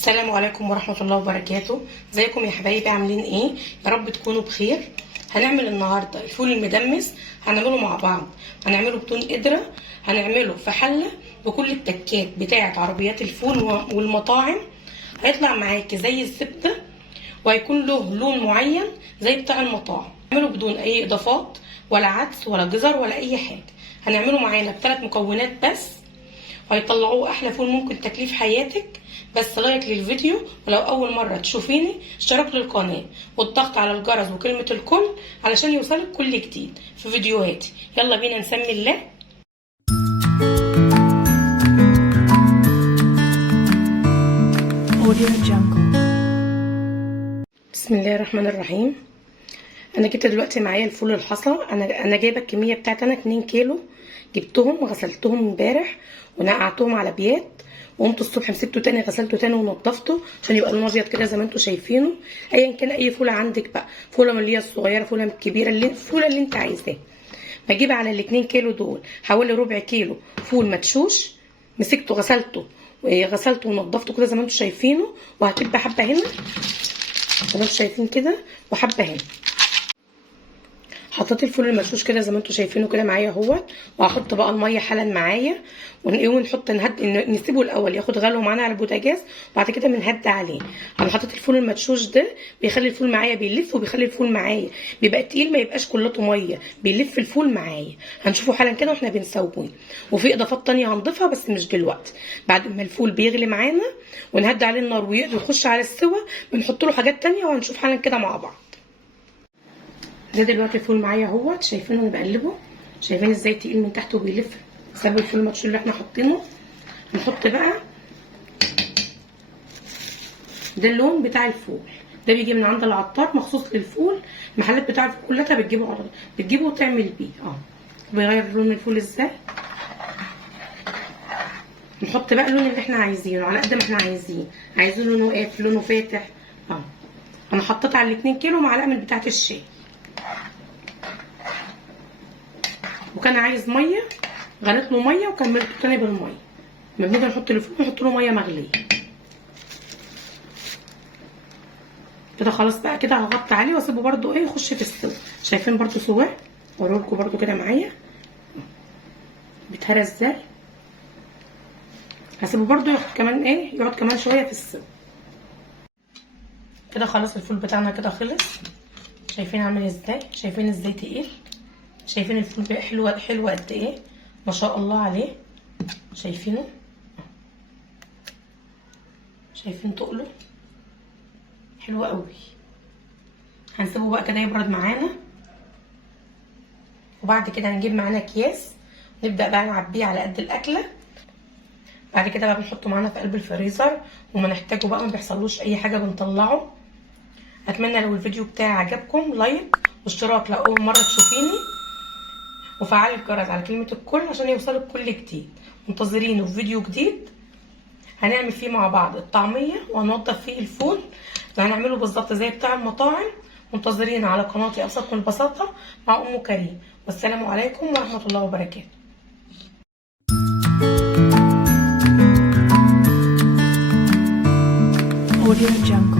السلام عليكم ورحمة الله وبركاته. ازيكم يا حبايبي؟ عاملين ايه؟ يا رب تكونوا بخير. هنعمل النهاردة الفول المدمس، هنعمله مع بعض. هنعمله بدون قدرة، هنعمله في حلة بكل التكات بتاعة عربيات الفول والمطاعم. هيطلع معاكي زي الزبدة وهيكون له لون معين زي بتاع المطاعم. هنعمله بدون اي اضافات ولا عدس ولا جزر ولا اي حاجة. هنعمله معانا ب3 مكونات بس، هيطلعوه احلى فول ممكن تاكليه في حياتك. بس لايك للفيديو، ولو اول مره تشوفيني اشتراك للقناه والضغط على الجرس وكلمه الكل علشان يوصلك كل جديد في فيديوهاتي. يلا بينا نسمي الله. بسم الله الرحمن الرحيم. انا جبت دلوقتي معايا الفول الحصى. انا جايبه الكميه بتاعتي، انا 2 كيلو. جبتهم وغسلتهم امبارح ونقعتهم على بيات، وقمت الصبح مسكته تاني غسلته تاني ونضفته عشان يبقى لونه ابيض كده زي ما انتم شايفينه. ايا كان اي فوله عندك بقى، فوله من اللي هي الصغيره، فوله من الكبيره، الفوله اللي انت عايزاها. بجيب على ال2 كيلو دول حوالي ربع كيلو فول مدشوش، مسكته غسلته ونضفته كده زي ما انتم شايفينه. وهكب حبه هنا زي ما انتم شايفين كده، وحبه هنا. حطيت الفول المدشوش كده زي ما انتم شايفينه كده معايا اهوت. وهحط بقى الميه حالا معايا، ونحط نسيبه الاول ياخد غلوه معانا على البوتاجاز، وبعد كده بنهدي عليه. انا حطيت الفول المدشوش ده بيخلي الفول معايا بيلف، وبيخلي الفول معايا بيبقى تقيل، ما يبقاش كلته ميه، بيلف الفول معايا. هنشوفه حالا كده واحنا بنسويه. وفي اضافات تانية هنضيفها بس مش دلوقتي. بعد ما الفول بيغلي معانا ونهدي عليه النار ويخش على السوا، بنحط له حاجات تانية وهنشوف حالا كده مع بعض. ده دلوقتي الفول معايا اهوت، شايفينه انا بقلبه، شايفين ازاي تقيل من تحت وبيلف بسبب الفول المدشوش اللي احنا حاطينه. هنحط بقى ده اللون بتاع الفول، ده بيجي من عند العطار مخصوص للفول. المحلات بتاع الفول كلها بتجيبه وتعمل بيه بيغير لون الفول ازاي. نحط بقى اللون اللي احنا عايزينه على قد ما احنا عايزين لونه قافل، لونه فاتح. انا حطيت على ال2 كيلو معلقه من بتاعه الشاي، وكان عايز ميه غليت له ميه وكملته تاني بالميه. لما بنيجي نحط الفول نحط له ميه مغليه كده. خلاص بقى كده هغطي عليه واسيبه برده يخش في السوا. شايفين برده سواه؟ اوريلكم برده كده معايا بيتهرى ازاي. هسيبه برده ياخد كمان يقعد كمان شويه في السوا كده. خلاص الفول بتاعنا كده خلص. شايفين عامل ازاي؟ شايفين ازاي تقيل؟ شايفين الفول بقى حلو قد ايه؟ ما شاء الله عليه. شايفينه؟ شايفين تقله؟ حلو قوي. هنسيبه بقى كده يبرد معانا، وبعد كده هنجيب معانا اكياس نبدا بقى نعبيه على قد الاكله. بعد كده بقى بنحطه معانا في قلب الفريزر، وما نحتاجه بقى ما بيحصلوش اي حاجه بنطلعه. اتمنى لو الفيديو بتاعي عجبكم لايك واشتراك لو اول مره تشوفيني، وفعلي الجرس على كلمه الكل عشان يوصلك كل جديد. منتظرينه في فيديو جديد هنعمل فيه مع بعض الطعميه، وهنوضف فيه الفول وهنعمله بالظبط زي بتاع المطاعم. منتظرين على قناتي ابسط من البساطه مع ام كريم. والسلام عليكم ورحمه الله وبركاته. Audio Jungle.